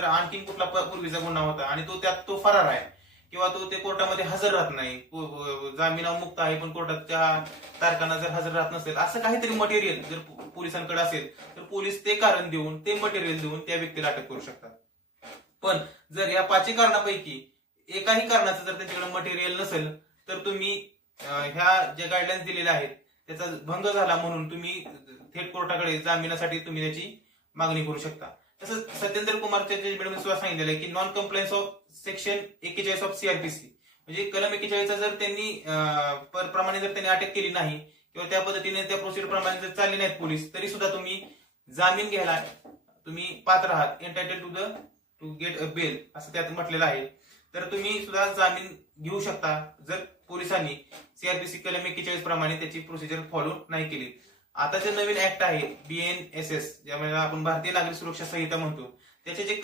तर आणखीन कुठला पूर्वीचा गुन्हा होता आणि तो त्यात तो फरार आहे किंवा तो ते कोर्टामध्ये हजर राहत नाही पो- जामिनावर मुक्त आहे पण कोर्टात त्या तारखांना जर हजर राहत नसेल असं काहीतरी मटेरियल जर पोलिसांकडे असेल तर पोलीस ते कारण देऊन ते मटेरियल देऊन त्या व्यक्तीला अटक करू शकतात. पण जर या पाचही कारणापैकी एकाही कारणाचं जर त्यांच्याकडे मटेरियल नसेल तर तुम्ही ह्या ज्या गाईडलाईन्स दिलेल्या आहेत त्याचा भंग झाला म्हणून तुम्ही थेट कोर्टाकडे जामिनासाठी तुम्ही त्याची मागणी करू शकता. तसंच सत्येंद्र कुमारच्या जजमेंटमध्ये सुद्धा सांगितलेलं आहे की नॉन कम्प्लायन्स ऑफ सेक्शन एक्केचाळीस ऑफ सीआरपीसी म्हणजे कलम एक्केचाळीसचा जर त्यांनी प्रमाणे जर त्यांनी अटक केली नाही किंवा त्या पद्धतीने त्या प्रोसिजर प्रमाणे जर चालले नाहीत पोलीस तरी सुद्धा तुम्ही जामीन घ्यायला तुम्ही पात्र आहात. Entitle to the to get a bail असं त्यात म्हटलेलं आहे. तर तुम्ही सुद्धा जामीन घेऊ शकता जर पोलिसांनी सीआरपीसी कलम एक्केचाळीस प्रमाणे त्याची प्रोसिजर फॉलो नाही केली. आता जे नवीन ऍक्ट आहे बीएनएसएस ज्यामध्ये आपण भारतीय नागरिक सुरक्षा संहिता म्हणतो. त्याचे जे